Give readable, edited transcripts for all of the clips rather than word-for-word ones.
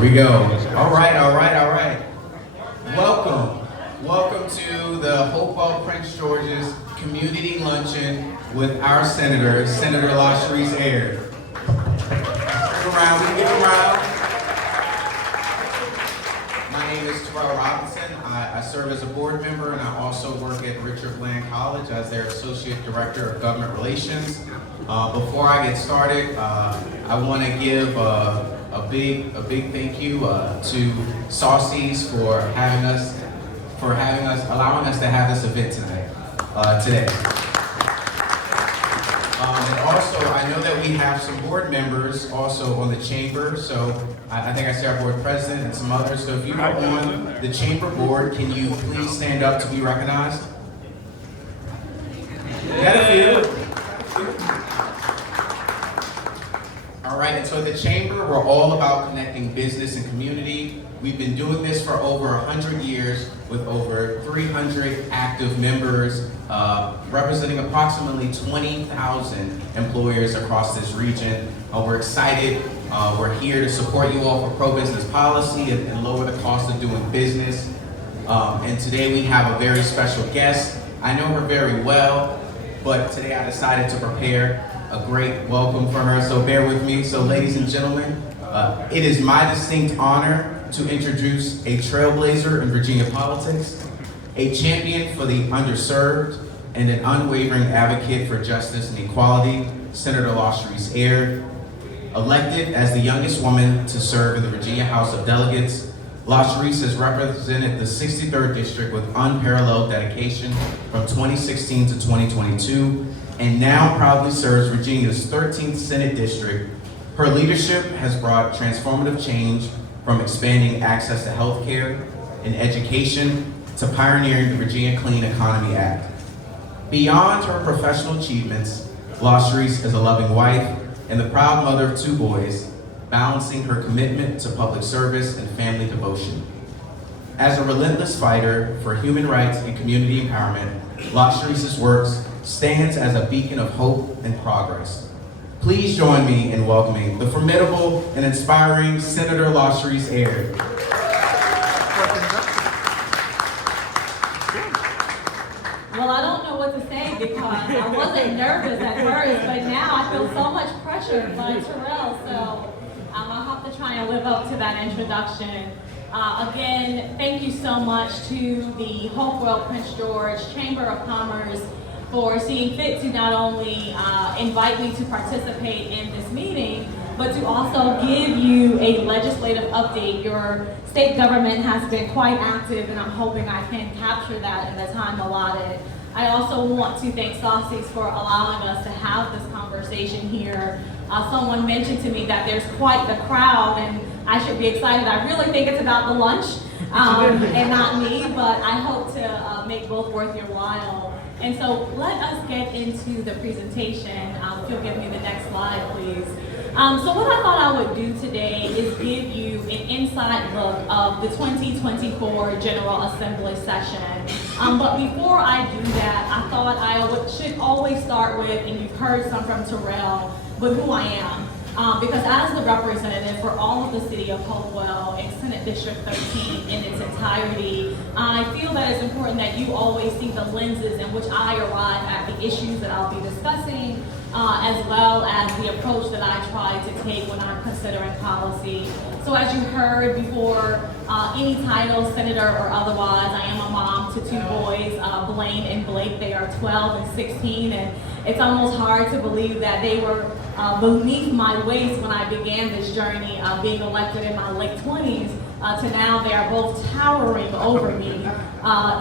Here we go. All right. Welcome to the Hopewell Prince George's Community Luncheon with our Senator Lashrecse Aird. Give a round. My name is Terrell Robinson. I serve as a board member, and I also work at Richard Bland College as their Associate Director of Government Relations. Before I get started, I want to give a big thank you to Saucy's for allowing us to have this event today. And also, I know that we have some board members also on the chamber, so I think I see our board president and some others. So if you are on the chamber board, can you please stand up to be recognized? Got a few. All right, and so at the chamber, we're all about connecting business and community. We've been doing this for over 100 years with over 300 active members, representing approximately 20,000 employers across this region. We're excited. We're here to support you all for pro-business policy and lower the cost of doing business. And today we have a very special guest. I know her very well, but today I decided to prepare a great welcome for her, so bear with me. So ladies and gentlemen, it is my distinct honor to introduce a trailblazer in Virginia politics, a champion for the underserved, and an unwavering advocate for justice and equality, Senator Lashrecse Aird. Elected as the youngest woman to serve in the Virginia House of Delegates, Lashrecse has represented the 63rd District with unparalleled dedication from 2016 to 2022, and now proudly serves Virginia's 13th Senate District. Her leadership has brought transformative change from expanding access to health care and education to pioneering the Virginia Clean Economy Act. Beyond her professional achievements, Lashrecse is a loving wife and the proud mother of 2 boys, balancing her commitment to public service and family devotion. As a relentless fighter for human rights and community empowerment, Lashrecse's work stands as a beacon of hope and progress. Please join me in welcoming the formidable and inspiring Senator Lashrecse Aird. Well, I don't know what to say because I wasn't nervous at first, but now I feel so much pressure by Terrell, so I'll have to try and live up to that introduction. Again, thank you so much to the Hopewell Prince George Chamber of Commerce for seeing fit to not only invite me to participate in this meeting, but to also give you a legislative update. Your state government has been quite active, and I'm hoping I can capture that in the time allotted. I also want to thank Saucy for allowing us to have this conversation here. Someone mentioned to me that there's quite the crowd, and I should be excited. I really think it's about the lunch and not me, but I hope to make both worth your while. And so let us get into the presentation. If you'll give me the next slide, please. So what I thought I would do today is give you an inside look of the 2024 General Assembly session. But before I do that, I thought I should always start with, and you've heard some from Terrell, but who I am. Because as the representative for all of the city of Hopewell and Senate District 13 in its entirety, I feel that it's important that you always see the lenses in which I arrive at the issues that I'll be discussing, as well as the approach that I try to take when I'm considering policy. So as you heard before, any title, senator or otherwise, I am a mom to 2 boys, Blaine and Blake. They are 12 and 16, and it's almost hard to believe that they were beneath my waist when I began this journey, being elected in my late 20s, to now they are both towering over me,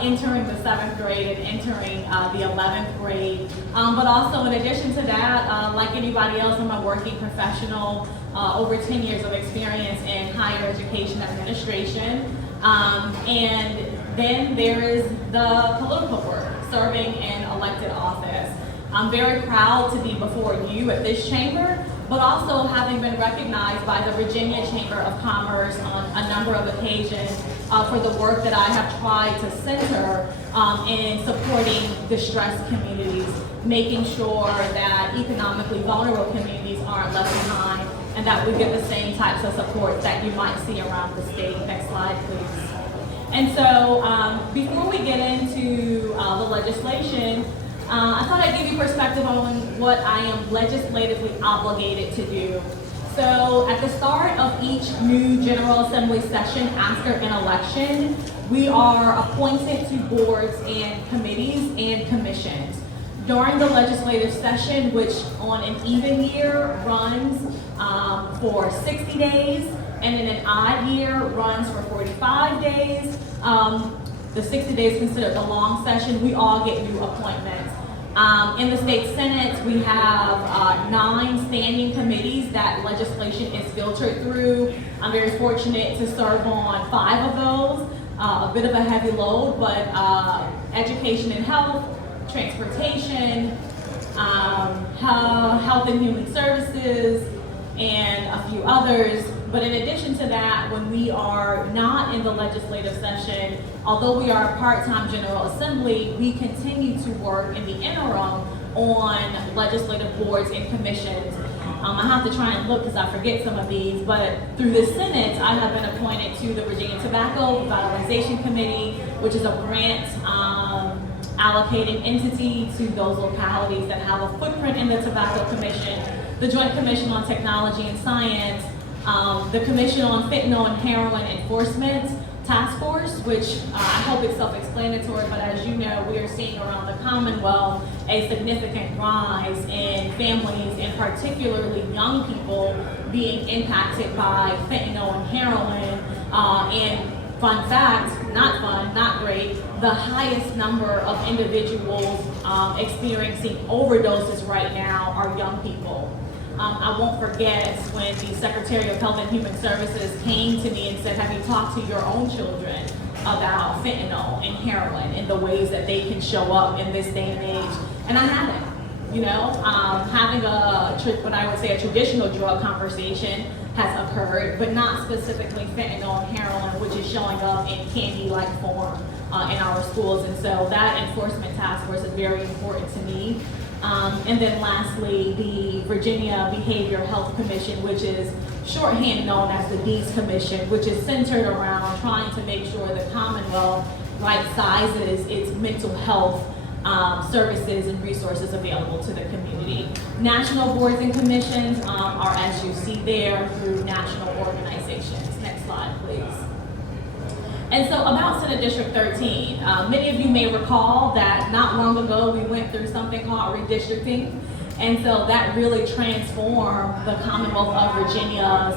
entering the 7th grade and entering the 11th grade. But also in addition to that, like anybody else, I'm a working professional, over 10 years of experience in higher education administration. And then there is the political work, serving in elected office. I'm very proud to be before you at this chamber, but also having been recognized by the Virginia Chamber of Commerce on a number of occasions for the work that I have tried to center in supporting distressed communities, making sure that economically vulnerable communities aren't left behind, and that we get the same types of support that you might see around the state. Next slide, please. And so before we get into the legislation, I thought I'd give you perspective on what I am legislatively obligated to do. So at the start of each new General Assembly session after an election, we are appointed to boards and committees and commissions. During the legislative session, which on an even year runs for 60 days, and in an odd year runs for 45 days, the 60 days considered the long session, we all get new appointments. In the state Senate, we have 9 standing committees that legislation is filtered through. I'm very fortunate to serve on 5 of those. A bit of a heavy load, but education and health, transportation, health and human services, and a few others. But in addition to that, when we are not in the legislative session, although we are a part-time General Assembly, we continue to work in the interim on legislative boards and commissions. I have to try and look because I forget some of these, but through the Senate, I have been appointed to the Virginia Tobacco Revitalization Committee, which is a grant allocating entity to those localities that have a footprint in the Tobacco Commission, the Joint Commission on Technology and Science, the Commission on Fentanyl and Heroin Enforcement Task Force, which I hope it's self-explanatory, but as you know, we are seeing around the Commonwealth a significant rise in families, and particularly young people, being impacted by fentanyl and heroin. And fun fact, not fun, not great, the highest number of individuals experiencing overdoses right now are young people. I won't forget when the Secretary of Health and Human Services came to me and said, have you talked to your own children about fentanyl and heroin and the ways that they can show up in this day and age? And I haven't. You know, having what I would say a traditional drug conversation has occurred, but not specifically fentanyl and heroin, which is showing up in candy-like form in our schools. And so that enforcement task force is very important to me. And then lastly, the Virginia Behavioral Health Commission, which is shorthand known as the Dees Commission, which is centered around trying to make sure the Commonwealth right-sizes its mental health services and resources available to the community. National boards and commissions are, as you see there, through national organizations. Next slide, please. And so about Senate District 13, many of you may recall that not long ago we went through something called redistricting, and so that really transformed the Commonwealth of Virginia's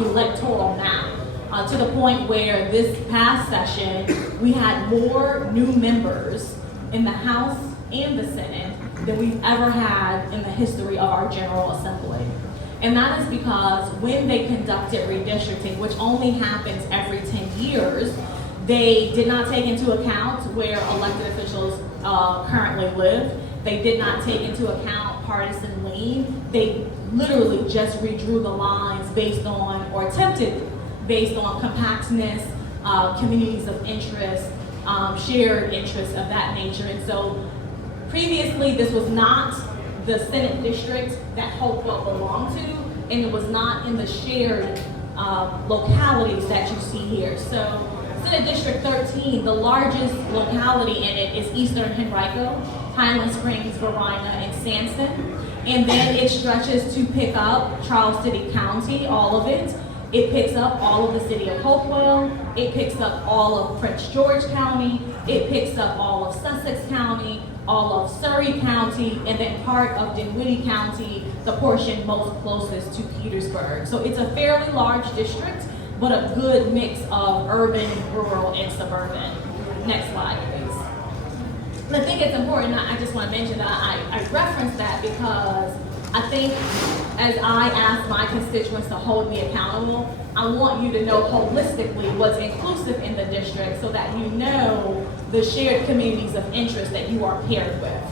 electoral map to the point where this past session we had more new members in the House and the Senate than we've ever had in the history of our General Assembly. And that is because when they conducted redistricting, which only happens every 10 years, they did not take into account where elected officials currently live. They did not take into account partisan lean. They literally just redrew the lines based on, or attempted based on compactness, communities of interest, shared interests of that nature. And so previously this was not the Senate district that Hopewell belonged to, and it was not in the shared localities that you see here. So Senate District 13, the largest locality in it is Eastern Henrico, Highland Springs, Varina, and Sanston. And then it stretches to pick up Charles City County, all of it. It picks up all of the city of Hopewell. It picks up all of Prince George County. It picks up all of Sussex County, all of Surrey County, and then part of Dinwiddie County, the portion most closest to Petersburg. So it's a fairly large district, but a good mix of urban, rural, and suburban. Next slide, please. And I think it's important, I just want to mention that I reference that because I think as I ask my constituents to hold me accountable, I want you to know holistically what's inclusive in the district so that you know the shared communities of interest that you are paired with.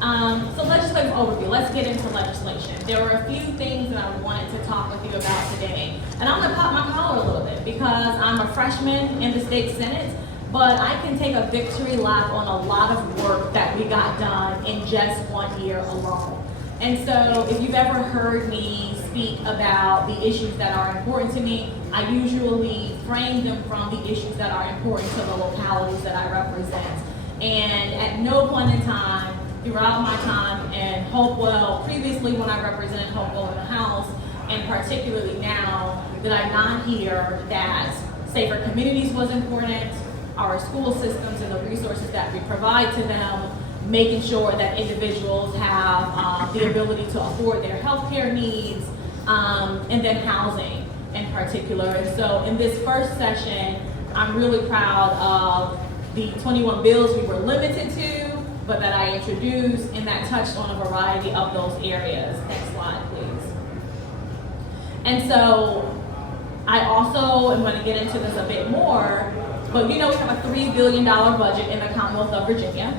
So legislative overview, let's get into legislation. There are a few things that I wanted to talk with you about today. And I'm gonna pop my collar a little bit because I'm a freshman in the state Senate, but I can take a victory lap on a lot of work that we got done in just 1 year alone. And so if you've ever heard me speak about the issues that are important to me, I usually frame them from the issues that are important to the localities that I represent. And at no point in time throughout my time in Hopewell, previously when I represented Hopewell in the House, and particularly now, did I not hear that safer communities was important, our school systems and the resources that we provide to them, making sure that individuals have the ability to afford their healthcare needs, and then housing in particular. And so in this first session, I'm really proud of the 21 bills we were limited to, but that I introduced and that touched on a variety of those areas. Next slide, please. And so I also am going to get into this a bit more, but you know we have a $3 billion budget in the Commonwealth of Virginia.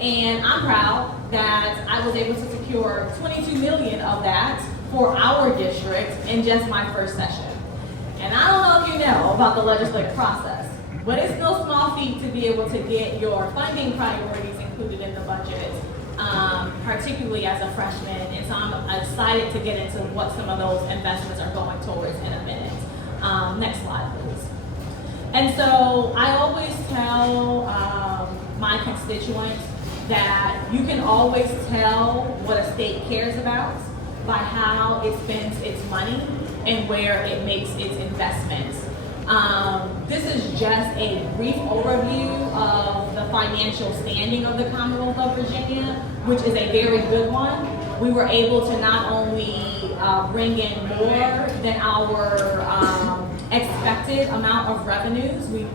And I'm proud that I was able to secure $22 million of that for our district in just my first session. And I don't know if you know about the legislative process, but it's no small feat to be able to get your funding priorities included in the budget, particularly as a freshman. And so I'm excited to get into what some of those investments are going towards in a minute. Next slide, please. And so I always tell my constituents that you can always tell what a state cares about by how it spends its money and where it makes its investments. This is just a brief overview of the financial standing of the Commonwealth of Virginia, which is a very good one. We were able to not only bring in more than our expected amount of revenues, we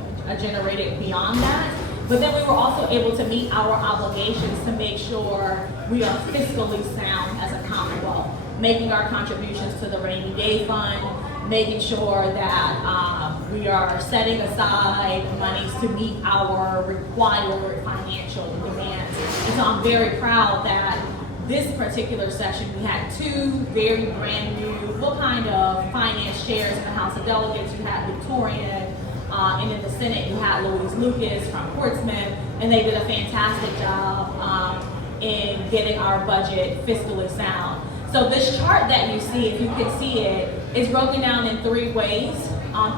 generated beyond that, but then we were also able to meet our obligations to make sure we are fiscally sound as a Commonwealth, making our contributions to the rainy day fund, making sure that we are setting aside monies to meet our required financial demands. And so I'm very proud that this particular session, we had two very brand new, kind of finance chairs in the House of Delegates. You had Victorian, and in the Senate, you had Louise Lucas from Portsmouth, and they did a fantastic job in getting our budget fiscally sound. So this chart that you see, if you can see it, is broken down in three ways.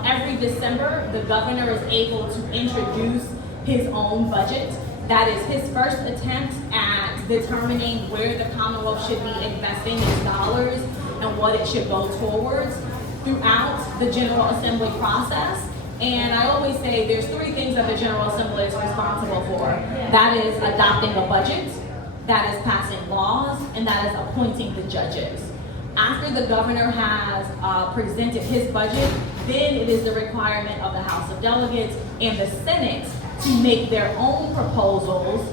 Every December, the governor is able to introduce his own budget. That is his first attempt at determining where the Commonwealth should be investing its dollars and what it should go towards throughout the General Assembly process. And I always say there's three things that the General Assembly is responsible for. That is adopting a budget, that is passing laws, and that is appointing the judges. After the governor has presented his budget, then it is the requirement of the House of Delegates and the Senate to make their own proposals,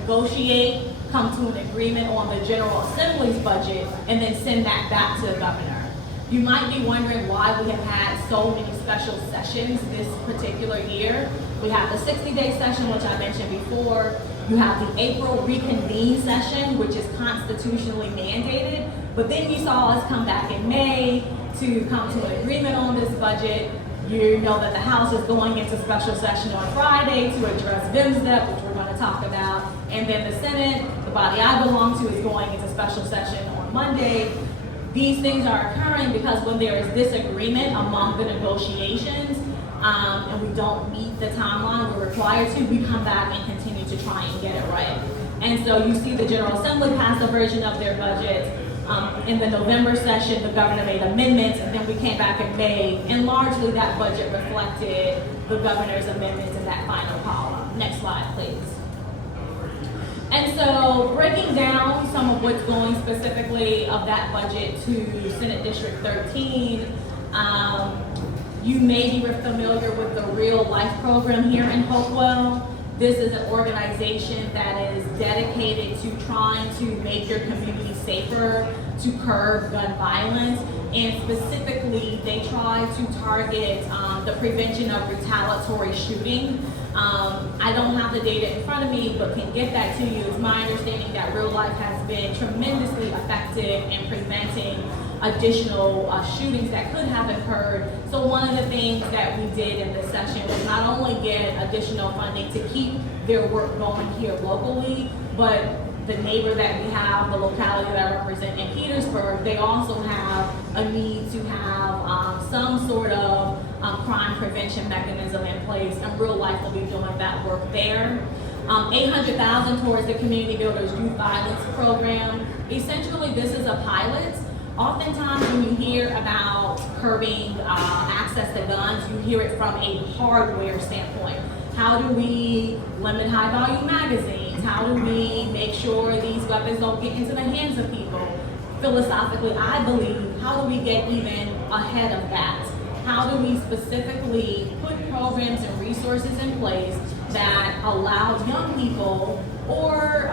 negotiate, come to an agreement on the General Assembly's budget, and then send that back to the governor. You might be wondering why we have had so many special sessions this particular year. We have the 60-day session, which I mentioned before. You have the April reconvene session, which is constitutionally mandated. But then you saw us come back in May to come to an agreement on this budget. You know that the House is going into special session on Friday to address VMSDEP, which we're going to talk about. And then the Senate, the body I belong to, is going into special session on Monday. These things are occurring because when there is disagreement among the negotiations, and we don't meet the timeline we're required to, we come back and continue to try and get it right. And so you see the General Assembly pass a version of their budget. In the November session, the governor made amendments, and then we came back in May, and largely that budget reflected the governor's amendments in that final column. Next slide, please. And so breaking down some of what's going specifically of that budget to Senate District 13, you may be familiar with the Real Life program here in Hopewell. This is an organization that is dedicated to trying to make your community safer, to curb gun violence, and specifically they try to target the prevention of retaliatory shooting. I don't have the data in front of me, but can get that to you. It's my understanding that Real Life has been tremendously effective in preventing additional shootings that could have occurred. So one of the things that we did in this session was not only get additional funding to keep their work going here locally, but the neighbor that we have, the locality that I represent in Petersburg, they also have a need to have some sort of crime prevention mechanism in place, and Real Life will be doing that work there. $800,000 towards the Community Builders Youth Violence Program. Essentially, this is a pilot. Oftentimes when you hear about curbing access to guns, you hear it from a hardware standpoint. How do we limit high value magazines? How do we make sure these weapons don't get into the hands of people? Philosophically, I believe, how do we get even ahead of that? How do we specifically put programs and resources in place that allows young people, or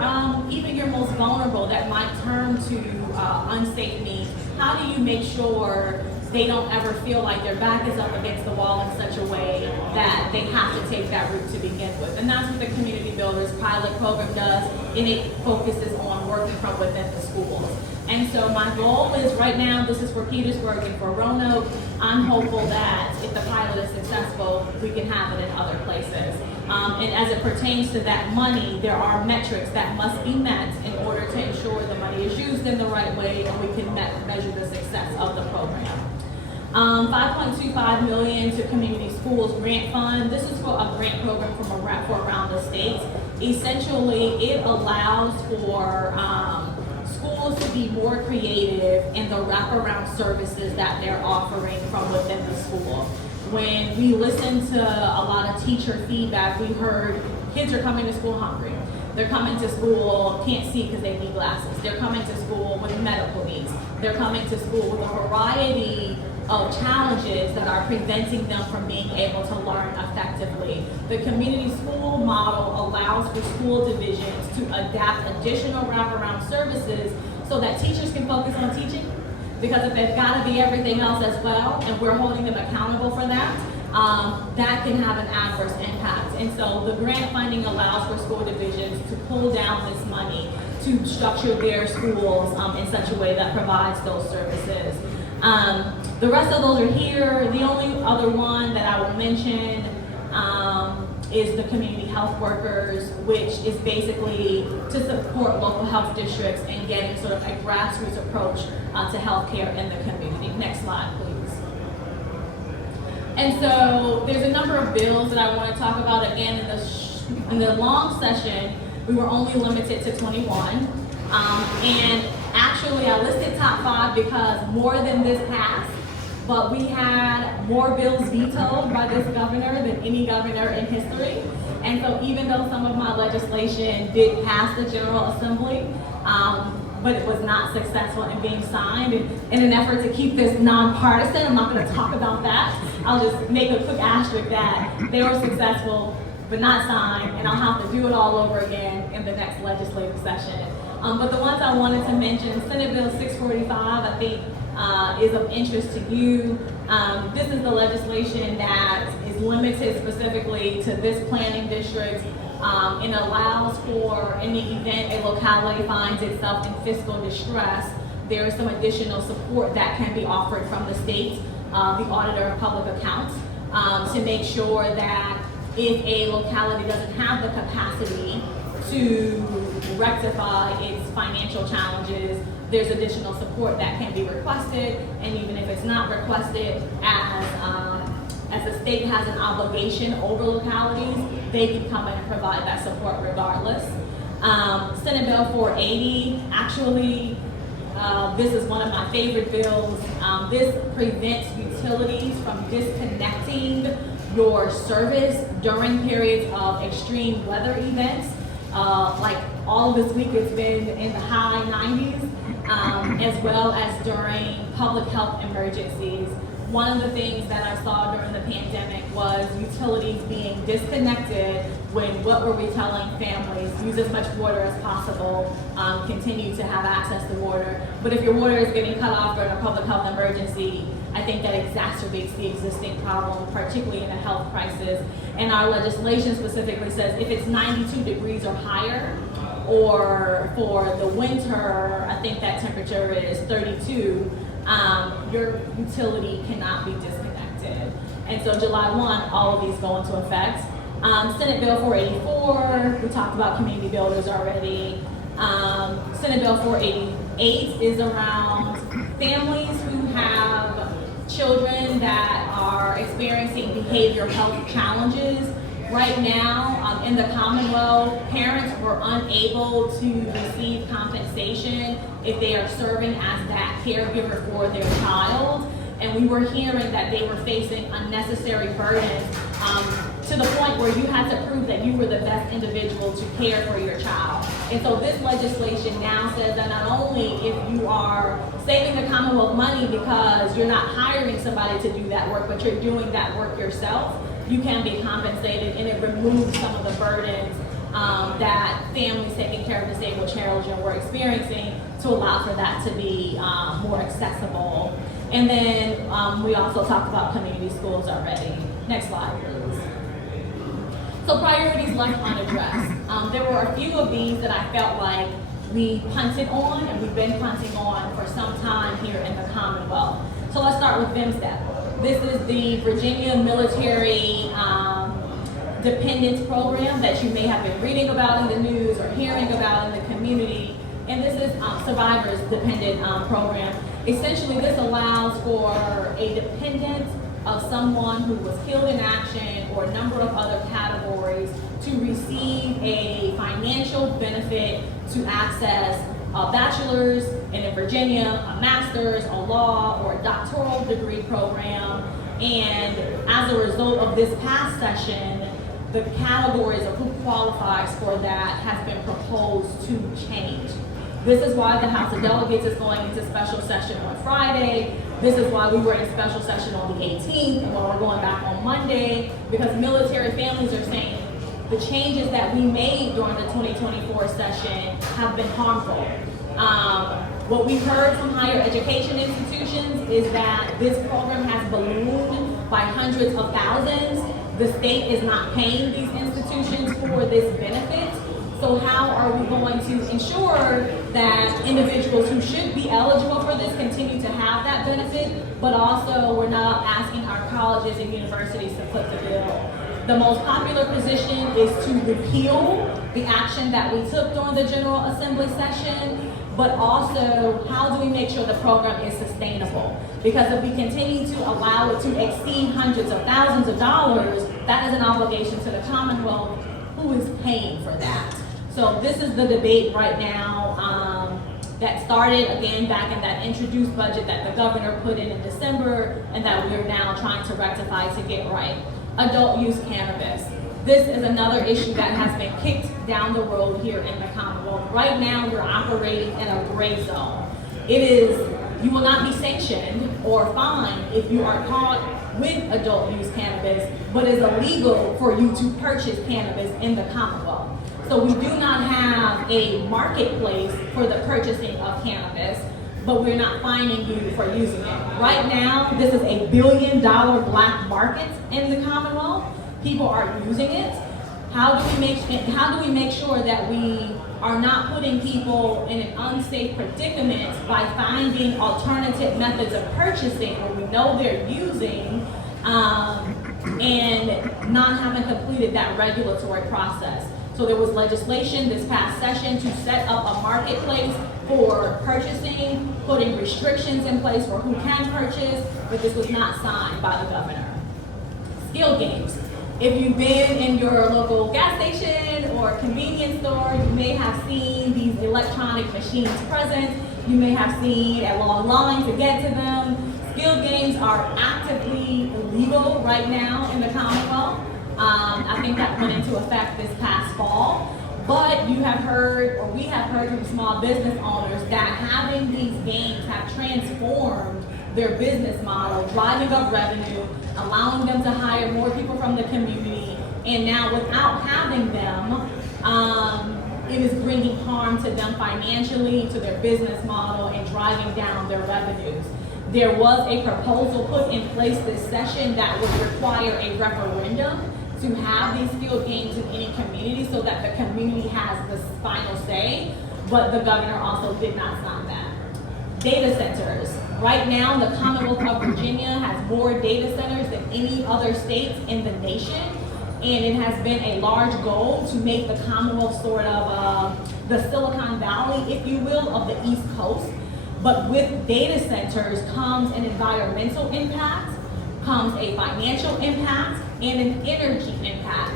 even your most vulnerable that might turn to unsafe means, how do you make sure they don't ever feel like their back is up against the wall in such a way that they have to take that route to begin with? And that's what the Community Builders pilot program does, and it focuses on working from within the schools. And so my goal is, right now, this is for Petersburg and for Roanoke. I'm hopeful that if the pilot is successful, we can have it in other places. And as it pertains to that money, there are metrics that must be met in order to ensure the money is used in the right way and we can measure the success of the program. $5.25 million to Community Schools Grant Fund. This is for a grant program for around the state. Essentially, it allows for schools to be more creative in the wraparound services that they're offering from within the school. When we listened to a lot of teacher feedback, we heard kids are coming to school hungry. They're coming to school, can't see because they need glasses. They're coming to school with medical needs. They're coming to school with a variety of challenges that are preventing them from being able to learn effectively. The community school model allows for school divisions to adapt additional wraparound services so that teachers can focus on teaching. Because if they've got to be everything else as well, and we're holding them accountable for that, that can have an adverse impact. And so the grant funding allows for school divisions to pull down this money to structure their schools in such a way that provides those services. The rest of those are here. The only other one that I will mention is the community health workers, which is basically to support local health districts in getting sort of a grassroots approach to healthcare in the community. Next slide, please. And so there's a number of bills that I want to talk about. Again, in the long session, we were only limited to 21. And actually, I listed top 5 because more than this passed, but we had more bills vetoed by this governor than any governor in history. And so even though some of my legislation did pass the General Assembly, but it was not successful in being signed, and in an effort to keep this nonpartisan, I'm not going to talk about that. I'll just make a quick asterisk that they were successful, but not signed, and I'll have to do it all over again in the next legislative session. But the ones I wanted to mention, Senate Bill 645, I think is of interest to you. This is the legislation that is limited specifically to this planning district and allows for, in the event a locality finds itself in fiscal distress, there is some additional support that can be offered from the state, the Auditor of Public Accounts, to make sure that if a locality doesn't have the capacity to rectify its financial challenges, there's additional support that can be requested, and even if it's not requested, as the state has an obligation over localities, they can come in and provide that support regardless. Senate Bill 480, actually, this is one of my favorite bills. This prevents utilities from disconnecting your service during periods of extreme weather events. Like all this week, it's been in the high 90s, as well as during public health emergencies. One of the things that I saw during the pandemic was utilities being disconnected when, what were we telling families? Use as much water as possible, continue to have access to water. But if your water is getting cut off during a public health emergency, I think that exacerbates the existing problem, particularly in a health crisis. And our legislation specifically says if it's 92 degrees or higher, or for the winter, I think that temperature is 32, your utility cannot be disconnected. And so July 1, all of these go into effect. Senate Bill 484, we talked about community builders already. Senate Bill 488 is around families who have children that are experiencing behavioral health challenges. Right now, in the Commonwealth, parents were unable to receive compensation if they are serving as that caregiver for their child. And we were hearing that they were facing unnecessary burdens to the point where you had to prove that you were the best individual to care for your child. And so this legislation now says that not only if you are saving the Commonwealth money because you're not hiring somebody to do that work, but you're doing that work yourself, you can be compensated, and it removes some of the burdens that families taking care of disabled children were experiencing to allow for that to be more accessible. And then we also talked about community schools already. Next slide, please. So priorities left unaddressed. There were a few of these that I felt like we punted on, and we've been punting on for some time here in the Commonwealth. So let's start with VMSTEP. This is the Virginia Military Dependents Program that you may have been reading about in the news or hearing about in the community. And this is Survivors Dependent Program. Essentially, this allows for a dependent of someone who was killed in action or a number of other categories to receive a financial benefit to access a bachelor's, and in Virginia, a master's, a law, or a doctoral degree program. And as a result of this past session, the categories of who qualifies for that has been proposed to change. This is why the House of Delegates is going into special session on Friday. This is why we were in special session on the 18th, and why we're going back on Monday, because military families are saying the changes that we made during the 2024 session have been harmful. What we've heard from higher education institutions is that this program has ballooned by hundreds of thousands. The state is not paying these institutions for this benefit. So how are we going to ensure that individuals who should be eligible for this continue to have that benefit, but also we're not asking our colleges and universities to foot the bill? The most popular position is to repeal the action that we took during the General Assembly session, but also how do we make sure the program is sustainable? Because if we continue to allow it to exceed hundreds of thousands of dollars, that is an obligation to the Commonwealth. Who is paying for that? So this is the debate right now that started again back in that introduced budget that the governor put in December, and that we are now trying to rectify to get right. Adult use cannabis. This is another issue that has been kicked down the road here in the Commonwealth. Right now, you're operating in a gray zone. You will not be sanctioned or fined if you are caught with adult use cannabis, but it's illegal for you to purchase cannabis in the Commonwealth. So we do not have a marketplace for the purchasing of cannabis, but we're not fining you for using it. Right now, this is a $1 billion black market in the Commonwealth. People are using it. How do we make sure that we are not putting people in an unsafe predicament by finding alternative methods of purchasing where we know they're using and not having completed that regulatory process? So there was legislation this past session to set up a marketplace for purchasing, putting restrictions in place for who can purchase, but this was not signed by the governor. Skill games. If you've been in your local gas station or convenience store, you may have seen these electronic machines present. You may have seen a long line to get to them. Skill games are actively illegal right now in the Commonwealth. I think that went into effect this past fall. But you have heard, or we have heard from small business owners that having these games have transformed their business model, driving up revenue, allowing them to hire more people from the community, and now without having them, it is bringing harm to them financially, to their business model, and driving down their revenues. There was a proposal put in place this session that would require a referendum to have these field games in any community so that the community has the final say, but the governor also did not sign that. Data centers. Right now, the Commonwealth of Virginia has more data centers than any other states in the nation. and it has been a large goal to make the Commonwealth sort of the Silicon Valley, if you will, of the East Coast. But with data centers comes an environmental impact, comes a financial impact, and an energy impact.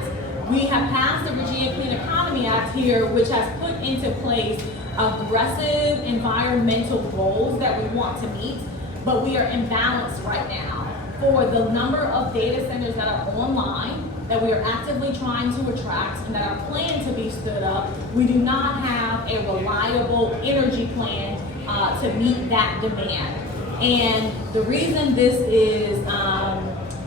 We have passed the Virginia Clean Economy Act here, which has put into place aggressive environmental goals that we want to meet, but we are imbalanced right now. For the number of data centers that are online, that we are actively trying to attract and that are planned to be stood up, we do not have a reliable energy plan to meet that demand. And the reason this is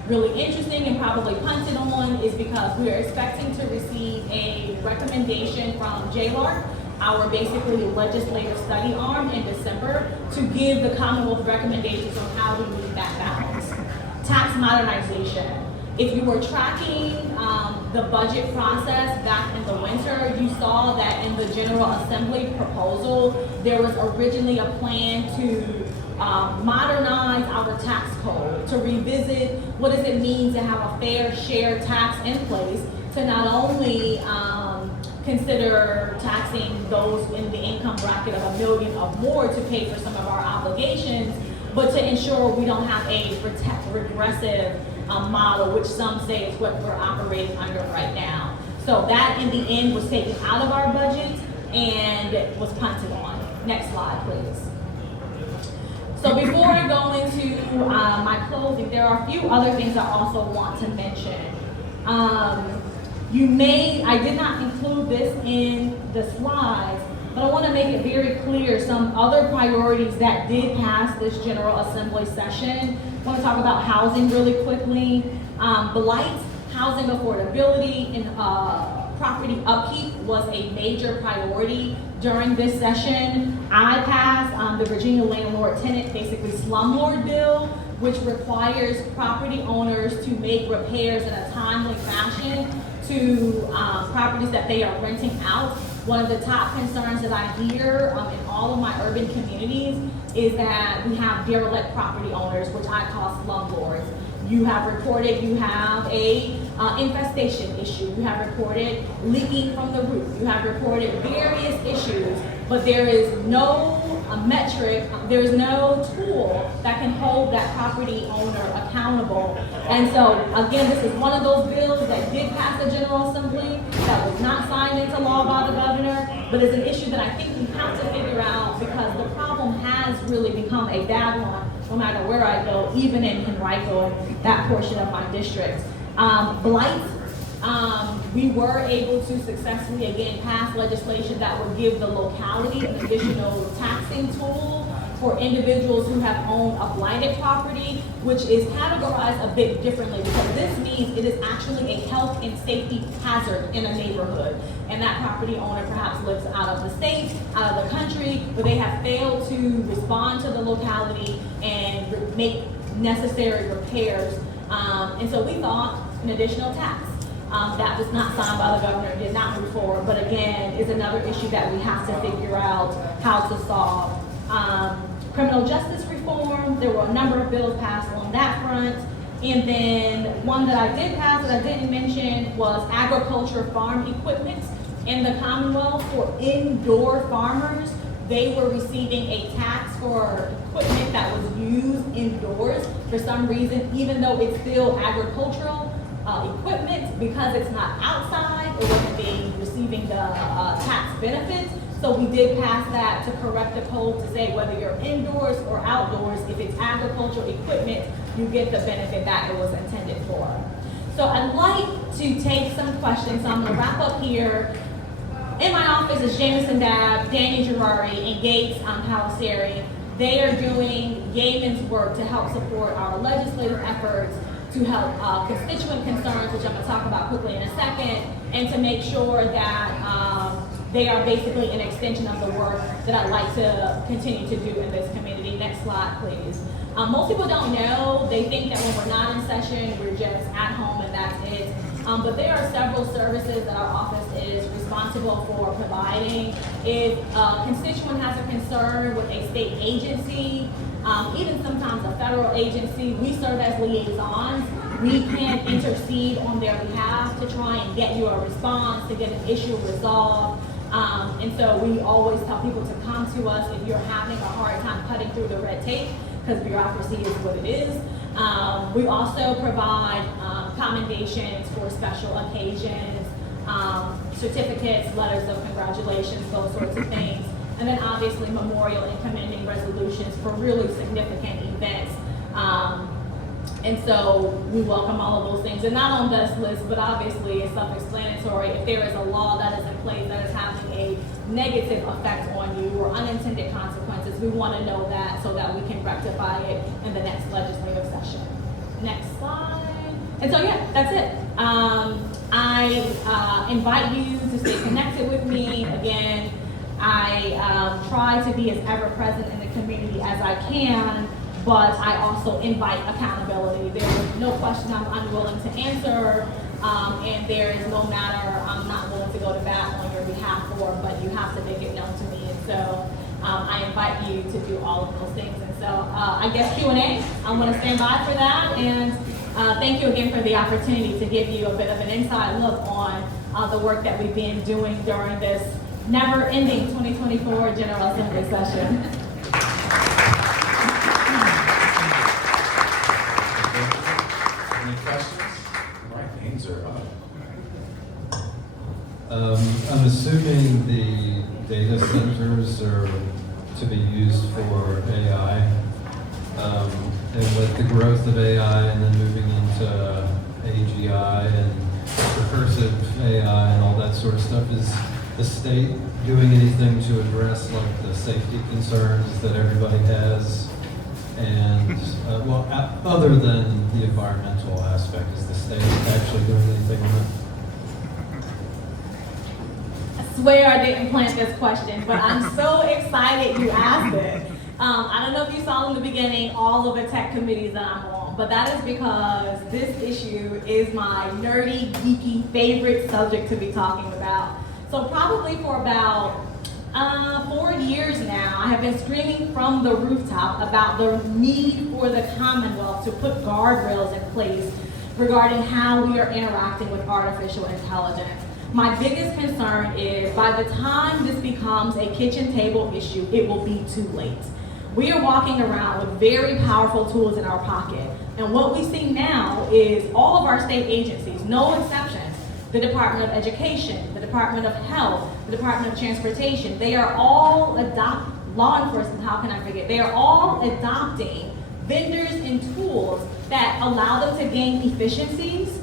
really interesting and probably punted on is because we are expecting to receive a recommendation from JLARC, our basically legislative study arm, in December to give the Commonwealth recommendations on how we meet that balance. Tax modernization. If you were tracking the budget process back in the winter, you saw that in the General Assembly proposal, there was originally a plan to modernize our tax code, to revisit what does it mean to have a fair share tax in place, to not only consider taxing those in the income bracket of $1 million or more to pay for some of our obligations, but to ensure we don't have a regressive model, which some say is what we're operating under right now. So that in the end was taken out of our budget and was punted on. Next slide, please. So before I go into my closing, there are a few other things I also want to mention. I did not include this in the slides, but I want to make it very clear some other priorities that did pass this General Assembly session. I want to talk about housing really quickly. Blight, housing affordability, and property upkeep was a major priority during this session. I passed the Virginia Landlord Tenant, basically slumlord bill, which requires property owners to make repairs in a timely fashion to properties that they are renting out. One of the top concerns that I hear in all of my urban communities is that we have derelict property owners, which I call slumlords. You have reported you have a infestation issue. You have reported leaking from the roof. You have reported various issues, but there is no metric, there is no tool that can hold that property owner accountable. And so, again, this is one of those bills that did pass the General Assembly, that was not signed into law by the governor, but it's an issue that I think we have to figure out because the problem has really become a bad one no matter where I go, even in Henrico, that portion of my district. Blight, we were able to successfully, again, pass legislation that would give the locality an additional taxing tool for individuals who have owned a blighted property, which is categorized a bit differently because this means it is actually a health and safety hazard in a neighborhood. And that property owner perhaps lives out of the state, out of the country, but they have failed to respond to the locality and make necessary repairs. And so we thought an additional tax. That was not signed by the governor, did not move forward, but again, is another issue that we have to figure out how to solve. Criminal justice reform, there were a number of bills passed on that front. And then one that I did pass that I didn't mention was agriculture farm equipment in the Commonwealth for indoor farmers. They were receiving a tax for equipment that was used indoors for some reason, even though it's still agricultural equipment, because it's not outside, it wasn't receiving the tax benefits. So we did pass that to correct the code to say whether you're indoors or outdoors, if it's agricultural equipment, you get the benefit that it was intended for. So I'd like to take some questions. So I'm going to wrap up here. In my office is Jameson Dabb, Danny Girari, and Gates Palisari. They are doing yeoman's work to help support our legislative efforts, to help constituent concerns, which I'm going to talk about quickly in a second, and to make sure that they are basically an extension of the work that I'd like to continue to do in this community. Next slide, please. Most people don't know. They think that when we're not in session, we're just at home and that's it. But there are several services that our office is responsible for providing. If a constituent has a concern with a state agency, even sometimes a federal agency, we serve as liaisons. We can intercede on their behalf to try and get you a response, to get an issue resolved. And so we always tell people to come to us if you're having a hard time cutting through the red tape, because bureaucracy is what it is. We also provide commendations for special occasions, certificates, letters of congratulations, those sorts of things. And then obviously memorial and commending resolutions for really significant events. And so we welcome all of those things. And not on this list, but obviously it's self-explanatory. If there is a law that is in place that is having a negative effect on you or unintended consequences, we want to know that so that we can rectify it in the next legislative session. Next slide. And so yeah, that's it. I invite you to stay connected with me. Again, I try to be as ever present in the community as I can, but I also invite accountability. There is no question I'm unwilling to answer, and there is no matter I'm not willing to go to bat on your behalf for, but you have to make it known to me. And so I invite you to do all of those things. And so I guess Q&A, I'm gonna stand by for that. And thank you again for the opportunity to give you a bit of an inside look on the work that we've been doing during this never-ending 2024 General Assembly session. Any questions? All right, hands are up. I'm assuming the data centers are to be used for AI. And with the growth of AI and then moving into AGI and recursive AI and all that sort of stuff, is the state doing anything to address like the safety concerns that everybody has? And other than the environmental aspect, is the state actually doing anything on that? I swear I didn't plant this question, but I'm so excited you asked it. I don't know if you saw in the beginning all of the tech committees that I'm on, but that is because this issue is my nerdy, geeky, favorite subject to be talking about. So probably for about 4 years now, I have been screaming from the rooftop about the need for the Commonwealth to put guardrails in place regarding how we are interacting with artificial intelligence. My biggest concern is by the time this becomes a kitchen table issue, it will be too late. We are walking around with very powerful tools in our pocket. And what we see now is all of our state agencies, no exceptions, the Department of Education, the Department of Health, the Department of Transportation, they are all law enforcement, how can I forget? They are all adopting vendors and tools that allow them to gain efficiencies,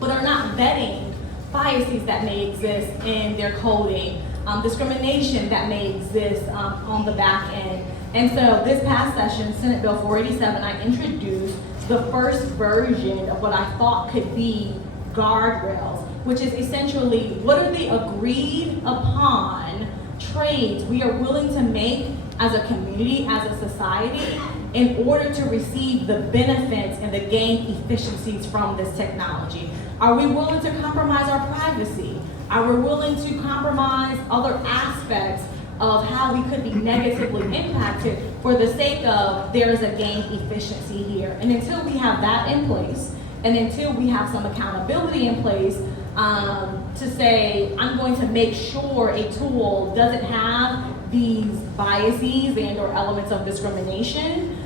but are not vetting biases that may exist in their coding, discrimination that may exist on the back end. And so this past session, Senate Bill 487, I introduced the first version of what I thought could be guardrails, which is essentially what are the agreed upon trades we are willing to make as a community, as a society, in order to receive the benefits and the gain efficiencies from this technology. Are we willing to compromise our privacy? Are we willing to compromise other aspects of how we could be negatively impacted for the sake of there is a gain efficiency here? And until we have that in place, and until we have some accountability in place to say, I'm going to make sure a tool doesn't have these biases and or elements of discrimination,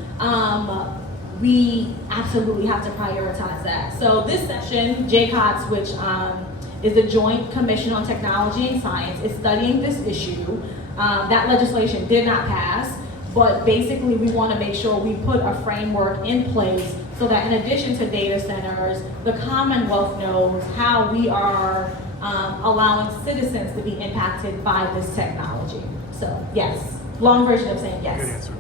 we absolutely have to prioritize that. So this session, JCOTS, which is the Joint Commission on Technology and Science, is studying this issue. That legislation did not pass, but basically we want to make sure we put a framework in place so that in addition to data centers, the Commonwealth knows how we are allowing citizens to be impacted by this technology. So yes, long version of saying yes. Good answer.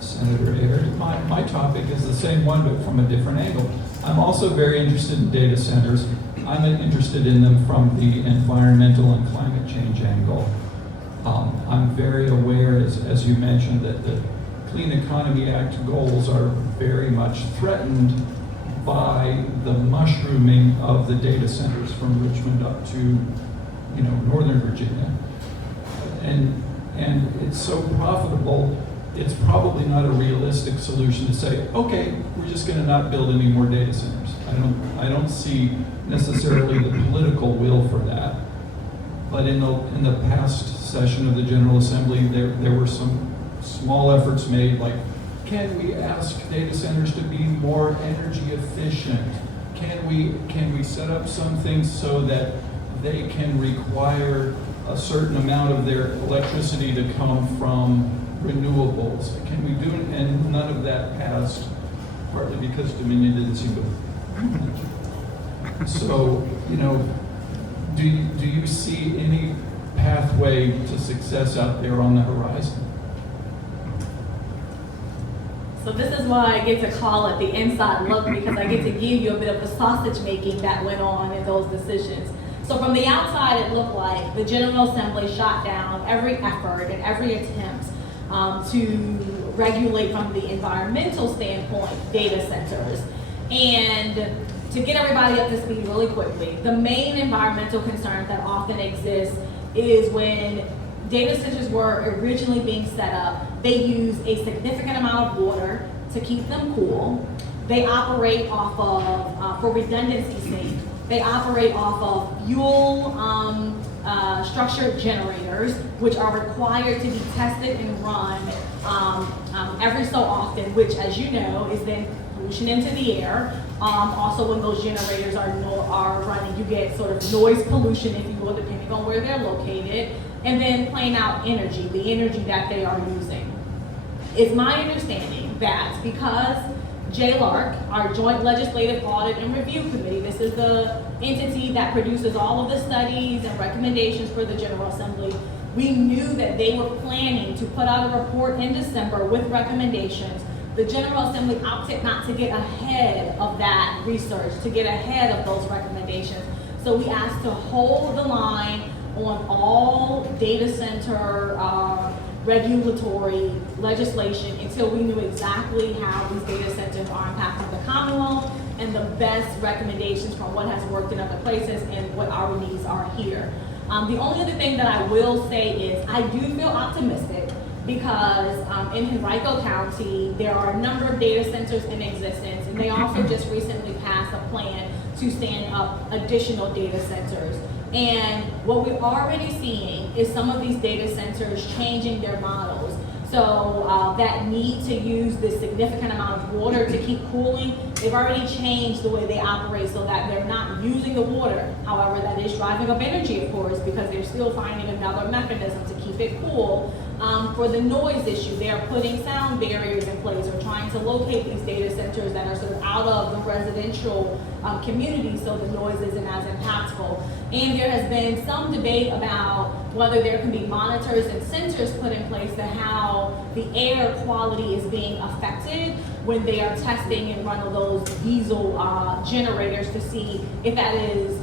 Senator Aird, my topic is the same one, but from a different angle. I'm also very interested in data centers. I'm interested in them from the environmental and climate change angle. I'm very aware, as you mentioned, that the Clean Economy Act goals are very much threatened by the mushrooming of the data centers from Richmond up to, Northern Virginia. And it's so profitable, it's probably not a realistic solution to say, okay, we're just going to not build any more data centers. I don't see necessarily the political will for that. But in the past session of the General Assembly, there were some small efforts made, like, can we ask data centers to be more energy efficient? Can we set up some things so that they can require a certain amount of their electricity to come from renewables? Can we do it? And none of that passed, partly because Dominion didn't seem to. So, do you see any pathway to success out there on the horizon? So this is why I get to call it the inside look, because I get to give you a bit of the sausage making that went on in those decisions. So from the outside, it looked like the General Assembly shot down every effort and every attempt to regulate from the environmental standpoint data centers. And to get everybody up to speed really quickly, the main environmental concern that often exists is when data centers were originally being set up, they use a significant amount of water to keep them cool. They operate off of, for redundancy's sake, they operate off of fuel structured generators, which are required to be tested and run every so often, which, as you know, is then pollution into the air. Also, when those generators are running, you get sort of noise pollution, if you will, depending on where they're located, and then plain out energy, the energy that they are using. It's my understanding that because JLARC, our Joint Legislative Audit and Review Committee, this is the entity that produces all of the studies and recommendations for the General Assembly, we knew that they were planning to put out a report in December with recommendations. The General Assembly opted not to get ahead of that research, to get ahead of those recommendations. So we asked to hold the line on all data center regulatory legislation until we knew exactly how these data centers are impacting the Commonwealth and the best recommendations from what has worked in other places and what our needs are here. The only other thing that I will say is I do feel optimistic because in Henrico County, there are a number of data centers in existence, and they also just recently passed a plan to stand up additional data centers. And what we're already seeing is some of these data centers changing their models. So that need to use this significant amount of water to keep cooling, they've already changed the way they operate so that they're not using the water. However, that is driving up energy, of course, because they're still finding another mechanism to keep it cool. For the noise issue, they are putting sound barriers in place or trying to locate these data centers that are sort of out of the residential community so the noise isn't as impactful. And there has been some debate about whether there can be monitors and sensors put in place to how the air quality is being affected when they are testing and run those diesel generators to see if that is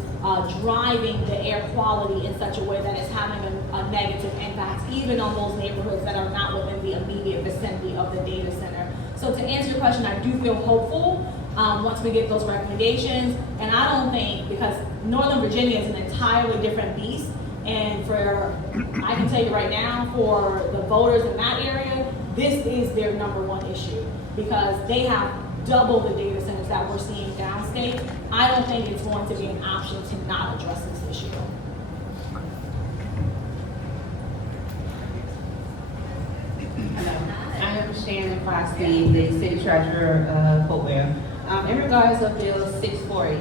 driving the air quality in such a way that it's having a negative impact even on those neighborhoods that are not within the immediate vicinity of the data center. So to answer your question, I do feel hopeful once we get those recommendations. And I don't think, because Northern Virginia is an entirely different beast, and I can tell you right now, for the voters in that area, this is their number one issue because they have double the data centers that we're seeing downstate. I don't think it's going to be an option to not address this issue. Hello, I am Shannon Foxy, the City Treasurer of Hopewell. In regards of Bill 640,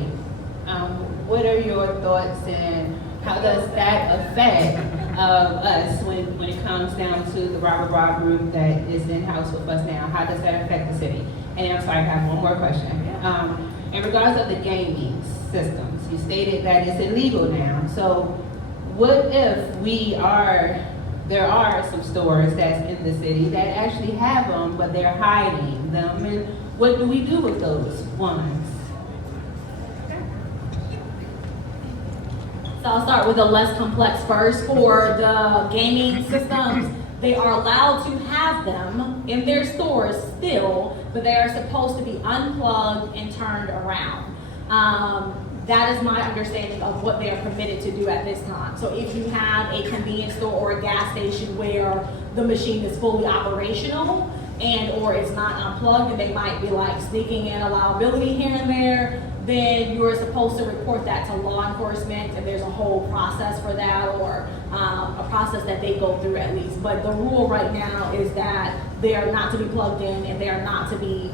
what are your thoughts and how does that affect us when it comes down to the Robert Robb group that is in house with us now? How does that affect the city? And I'm sorry, I have one more question. In regards of the gaming systems, you stated that it's illegal now. So what if there are some stores that's in the city that actually have them, but they're hiding them, and what do we do with those ones? So I'll start with the less complex first. For the gaming systems, They are allowed to have them in their stores still, but they are supposed to be unplugged and turned around. That is my understanding of what they are permitted to do at this time. So if you have a convenience store or a gas station where the machine is fully operational and or it's not unplugged and they might be like sneaking in a liability here and there, then you're supposed to report that to law enforcement, and there's a whole process for that, or a process that they go through at least. But the rule right now is that they are not to be plugged in and they are not to be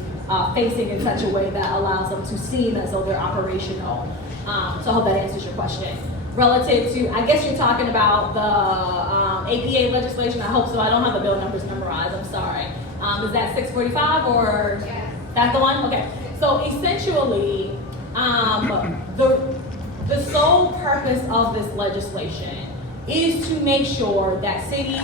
facing in such a way that allows them to seem as though they're operational. So I hope that answers your question. Relative to, I guess you're talking about the APA legislation. I hope so. I don't have the bill numbers memorized. I'm sorry. Is that 645 or? Yes. That's the one? Okay. So essentially, the sole purpose of this legislation is to make sure that cities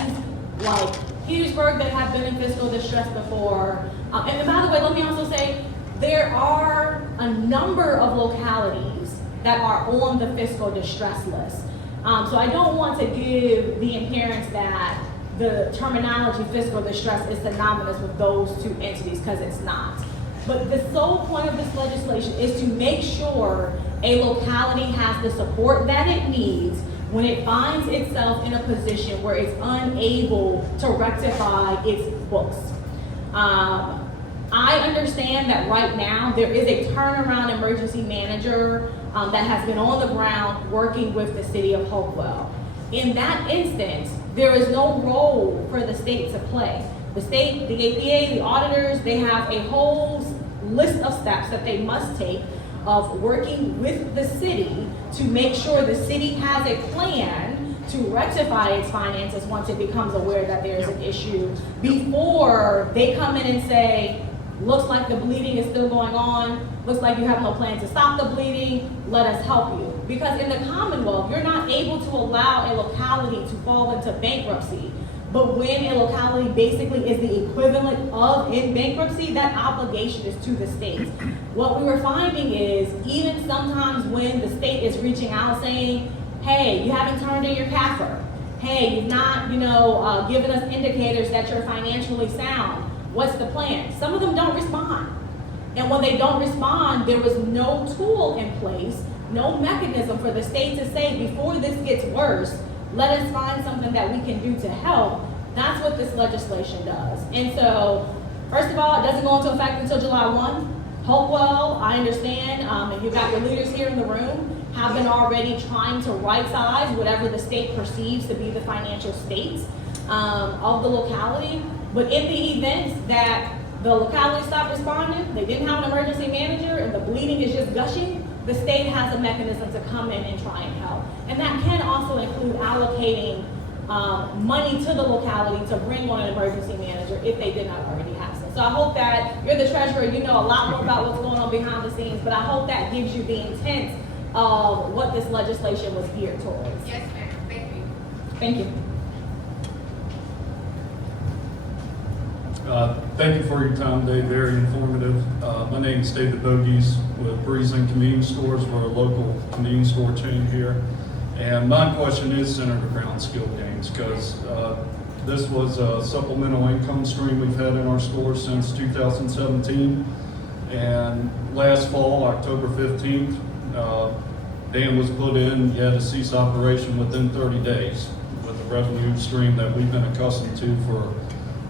like Petersburg that have been in fiscal distress before, and by the way, let me also say, there are a number of localities that are on the fiscal distress list. So I don't want to give the appearance that the terminology fiscal distress is synonymous with those two entities, because it's not. But the sole point of this legislation is to make sure a locality has the support that it needs when it finds itself in a position where it's unable to rectify its books. I understand that right now there is a turnaround emergency manager that has been on the ground working with the city of Hopewell. In that instance, there is no role for the state to play. The state, the APA, the auditors, they have a whole list of steps that they must take of working with the city to make sure the city has a plan to rectify its finances once it becomes aware that there's an issue, before they come in and say, looks like the bleeding is still going on, looks like you have no plan to stop the bleeding, let us help you. Because in the Commonwealth, you're not able to allow a locality to fall into bankruptcy. But when a locality basically is the equivalent of in bankruptcy, that obligation is to the state. What we were finding is, even sometimes when the state is reaching out saying, hey, you haven't turned in your CAFR. Hey, you've not, given us indicators that you're financially sound. What's the plan? Some of them don't respond. And when they don't respond, there was no tool in place, no mechanism for the state to say, before this gets worse, let us find something that we can do to help. That's what this legislation does. And so, first of all, it doesn't go into effect until July 1. Hopewell, I understand, and you've got your leaders here in the room, have been already trying to right-size whatever the state perceives to be the financial state of the locality. But in the event that the locality stopped responding, they didn't have an emergency manager, and the bleeding is just gushing, the state has a mechanism to come in and try and help. And that can also include allocating money to the locality to bring on an emergency manager if they did not already have some. So I hope that you're the treasurer, you know a lot more about what's going on behind the scenes, but I hope that gives you the intent of what this legislation was geared towards. Yes, ma'am. Thank you. Thank you. Thank you for your time today, very informative. My name is David Bogies with Breezing Convenience Stores. We're a local convenience store chain here. And my question is centered around skill games, because this was a supplemental income stream we've had in our store since 2017. And last fall, October 15th, dam was put in. You had to cease operation within 30 days with a revenue stream that we've been accustomed to for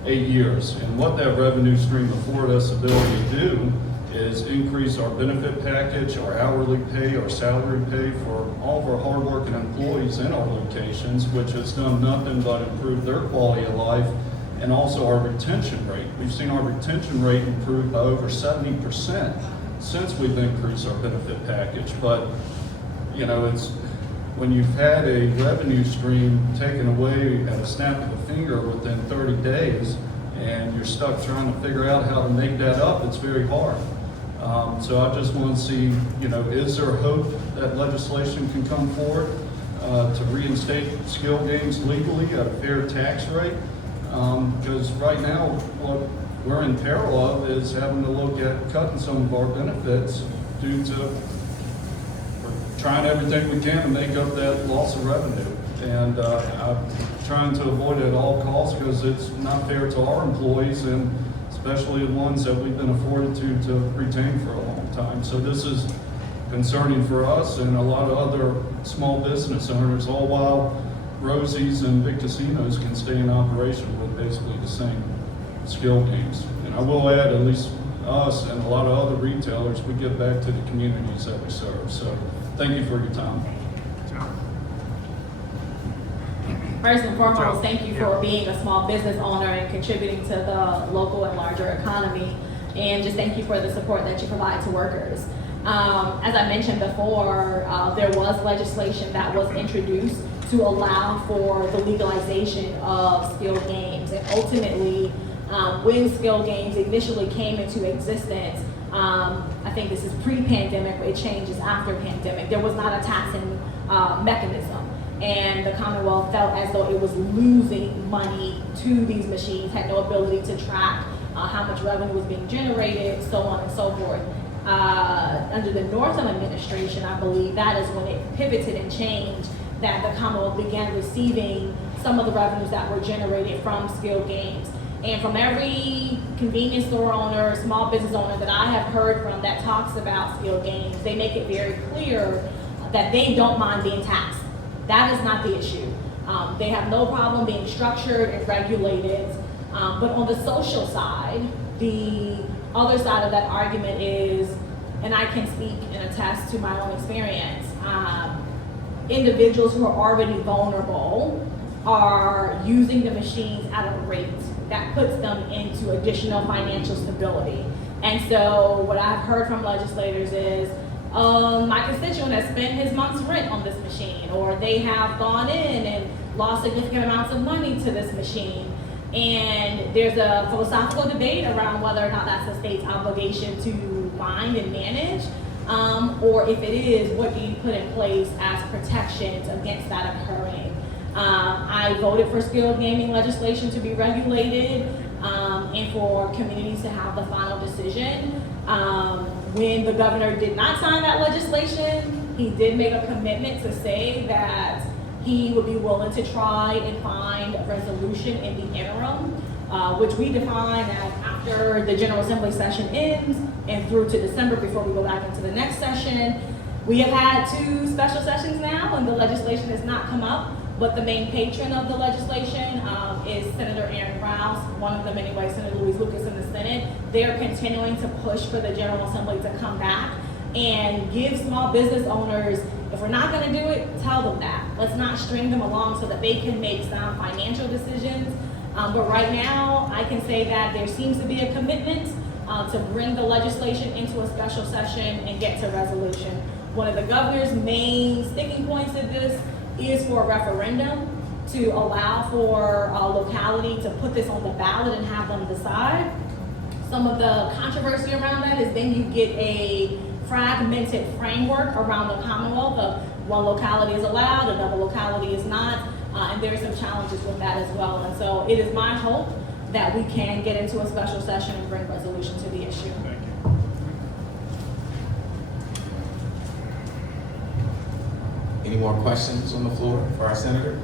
8 years. And what that revenue stream afforded us the ability to do is increase our benefit package, our hourly pay, our salary pay for all of our hardworking employees in our locations, which has done nothing but improve their quality of life, and also our retention rate. We've seen our retention rate improve by over 70% since we've increased our benefit package. But it's when you've had a revenue stream taken away at a snap of a finger within 30 days, and you're stuck trying to figure out how to make that up, it's very hard. So I just want to see, is there hope that legislation can come forward to reinstate skill games legally at a fair tax rate? Because right now, what we're in peril of is having to look at cutting some of our benefits due to trying everything we can to make up that loss of revenue. And I'm trying to avoid it at all costs because it's not fair to our employees and especially the ones that we've been afforded to retain for a long time. So this is concerning for us and a lot of other small business owners, all while Rosie's and big casinos can stay in operation with basically the same skill games. And I will add, at least us and a lot of other retailers, we give back to the communities that we serve. So thank you for your time. First and foremost, thank you for being a small business owner and contributing to the local and larger economy. And just thank you for the support that you provide to workers. As I mentioned before, there was legislation that was introduced to allow for the legalization of skilled games. And ultimately, when skilled games initially came into existence, I think this is pre-pandemic, but it changes after pandemic. There was not a taxing mechanism. And the Commonwealth felt as though it was losing money to these machines, had no ability to track how much revenue was being generated, so on and so forth. Under the Northam administration, I believe that is when it pivoted and changed, that the Commonwealth began receiving some of the revenues that were generated from skilled games. And from every convenience store owner, small business owner that I have heard from that talks about skilled games, they make it very clear that they don't mind being taxed. That is not the issue. They have no problem being structured and regulated. But on the social side, the other side of that argument is, and I can speak and attest to my own experience, individuals who are already vulnerable are using the machines at a rate that puts them into additional financial stability. And so what I've heard from legislators is, my constituent has spent his month's rent on this machine, or they have gone in and lost significant amounts of money to this machine. And there's a philosophical debate around whether or not that's the state's obligation to mind and manage, or if it is, what do you put in place as protections against that occurring? I voted for skilled gaming legislation to be regulated, and for communities to have the final decision. When the governor did not sign that legislation, he did make a commitment to say that he would be willing to try and find a resolution in the interim, which we define as after the General Assembly session ends and through to December before we go back into the next session. We have had 2 special sessions now and the legislation has not come up, but the main patron of the legislation is Senator Aaron Rouse, one of them anyway, Senator Louise Lucas in the Senate. They're continuing to push for the General Assembly to come back and give small business owners, if we're not gonna do it, tell them that. Let's not string them along so that they can make sound financial decisions. But right now, I can say that there seems to be a commitment to bring the legislation into a special session and get to resolution. One of the governor's main sticking points of this is for a referendum to allow for a locality to put this on the ballot and have them decide. Some of the controversy around that is then you get a fragmented framework around the Commonwealth of one locality is allowed, another locality is not, and there are some challenges with that as well. And so it is my hope that we can get into a special session and bring resolution to the issue. Thank you. Any more questions on the floor for our senator?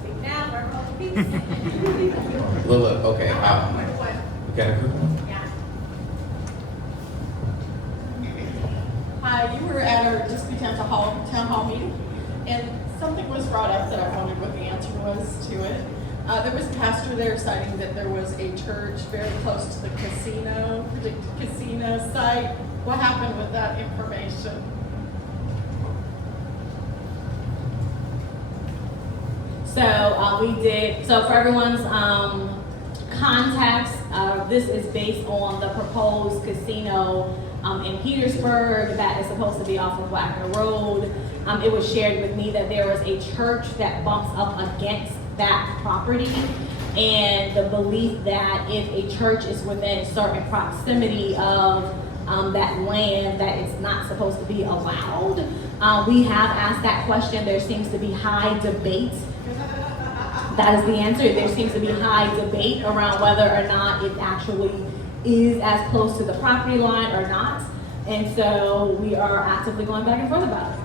Speak now, or hold your peace. Lila, okay. We got a quick one? Yeah. Hi, you were at our Dispute Town Hall meeting, and something was brought up that I wondered what the answer was to it. There was a pastor there citing that there was a church very close to the predicted casino site. What happened with that information? So we did, so for everyone's context, this is based on the proposed casino in Petersburg that is supposed to be off of Wagner Road. It was shared with me that there was a church that bumps up against that property, and the belief that if a church is within certain proximity of that land, that it's not supposed to be allowed. We have asked that question. There seems to be high debate. That is the answer. There seems to be high debate around whether or not it actually is as close to the property line or not. And so we are actively going back and forth about it.